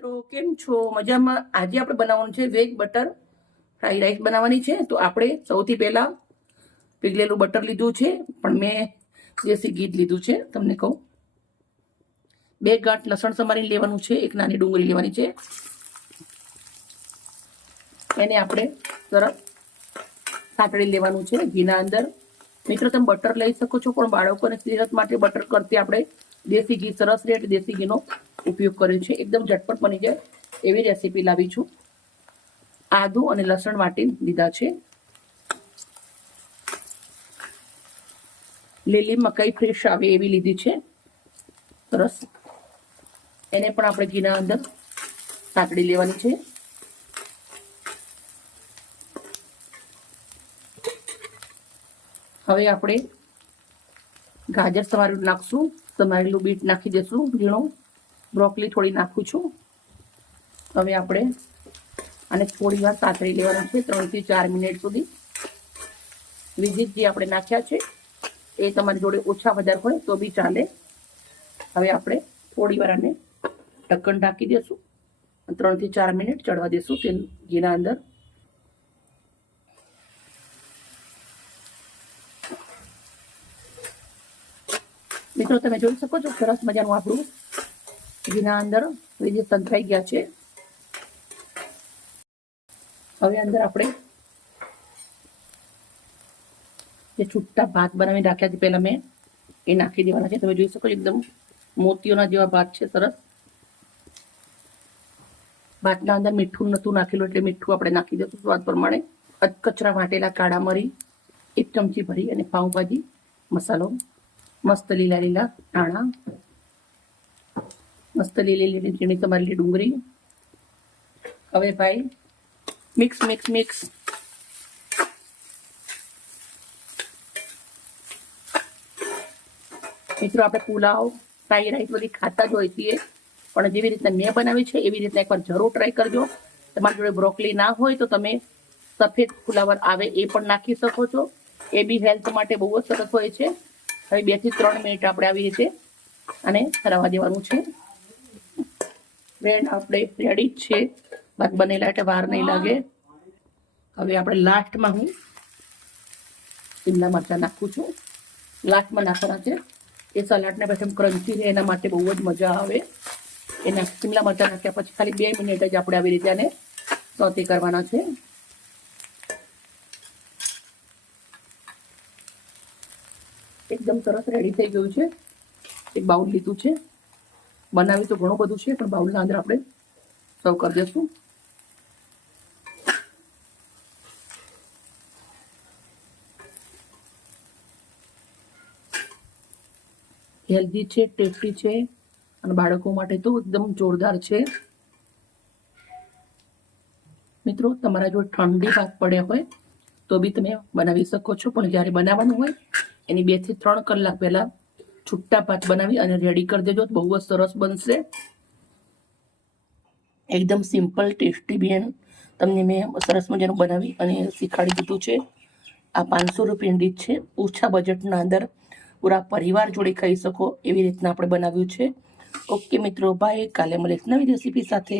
મિત્રો કેમ છો? મજામાં? આજે આપણે બનાવવાનું છે વેજ બટર ફ્રાઈ રાઈસ બનાવવાની છે. તો આપણે સૌથી પહેલા પીગળેલું બટર લીધું છે, પણ મેં દેશી ઘી લીધું છે. તમને કહું, 2 ગાંઠ લસણ સમારીને લેવાનું છે, 1 નાની ડુંગળી લેવાની છે. એને આપણે સરસ સાંતળી લેવાનું છે ઘીના અંદર. મિત્રો તમે બટર લઈ શકો છો, પણ બાળકોને સેહત માટે બટર કરતી આપણે દેશી ઘી સરસ રહે એટલે દેશી ઘીનો ઉપયોગ કર્યો છે. એકદમ ઝટપટ બની જાય એવી રેસીપી લાવી છું. આદુ અને લસણ વાટી લીધા છે. લીલી મકાઈ ફ્રેશ આવે એવી લીધી છે સરસ. એને પણ આપણે ઘીના અંદર સાંતળી લેવાની છે. હવે આપણે ગાજર સમારેલું નાખશું, સમારેલું બીટ નાખી દેશું ઝીણું, બ્રોકલી થોડી નાખું છું. હવે આપણે આને થોડી વાર સાંતળી લેવાનું છે, 3 થી 4 મિનિટ સુધી. વિઝિટ જે આપણે નાખ્યા છે એ તમારી જોડે ઓછા વધારે હોય તો બી ચાલે. હવે આપણે થોડી વાર આને ઢક્કણ ઢાંકી દેશું, 3 થી 4 મિનિટ ચડવા દેશું તે ઘીના અંદર. મિત્રો તમે જોઈ શકો છો સરસ મજાનું આપણું ઘીના અંદર જે સંતરાઈ ગયા છે. હવે અંદર આપણે જે છૂટા ભાત બનાવી રાખ્યા છે પહેલા મેં એ નાખી દેવાના છે. તમે જોઈ શકો છો એકદમ મોતીઓના જેવા ભાત છે સરસ. ભાતના અંદર મીઠું નતું નાખેલું એટલે મીઠું આપણે નાખી દઈશું સ્વાદ પ્રમાણે. કચરા વાટેલા કાળા મરી 1 ચમચી ભરી અને પાઉંભાજી મસાલો, મસ્ત લીલા લીલા ધાણા, મસ્ત લીલી લીલી ઝીણી તમારી ડુંગળી. હવે ભાઈ મિક્સ મિક્સ મિક્સ. મિત્રો આપણે પુલાવ ફ્રાઈ રાઈસ બધી ખાતા જ હોય છીએ, પણ જેવી રીતના મેં બનાવી છે એવી રીતના એકવાર જરૂર ટ્રાય કરજો. તમારી જોડે બ્રોકલી ના હોય તો તમે સફેદ ફુલાવર આવે એ પણ નાખી શકો છો, એ બી હેલ્થ માટે બહુ જ સરસ હોય છે. હવે 2 થી 3 મિનિટ આપણે આવી રીતે અને રવા દેવાનું છે. ફ્રેન્ડ આપણે રેડી જ છે, ભાત બનેલા એટલે વાર નહીં લાગે. હવે આપણે લાસ્ટમાં હું શિમલા મરચાં નાખું છું, લાસ્ટમાં નાખવાના છે. એ સલાડને પછી ક્રન્ચી રહે એના માટે બહુ જ મજા આવે. એના શિમલા મરચાં નાખ્યા પછી ખાલી 2 મિનિટ જ આપણે આવી રીતે આને સોતે કરવાના છે. એકદમ સરસ રેડી થઈ ગયું છે. એક બાઉલ લીધું છે, બનાવ્યું તો ઘણું બધું છે પણ બાઉલના અંદર આપણે સર્વ કરી દઈશું. હેલ્ધી છે, ટેસ્ટી છે અને બાળકો માટે તો એકદમ જોરદાર છે. મિત્રો તમારા જો ઠંડી ભાત પડ્યા હોય તો બી તમે બનાવી શકો છો, પણ જ્યારે બનાવવાનું હોય એની 2 થી 3 કલાક પહેલા છૂટા ભાત બનાવી અને રેડી કરી દેજો, બહુ જ સરસ બનશે. એકદમ સિમ્પલ ટેસ્ટી બી તમને મેં સરસ મજાનું બનાવી અને શીખવાડી દીધું છે. આ 500 રૂપિયાની ડીશ છે, ઓછા બજેટના અંદર પૂરા પરિવાર જોડે ખાઈ શકો એવી રીતના આપણે બનાવ્યું છે. ઓકે મિત્રો, બાય. કાલે મળીશ નવી રેસીપી સાથે.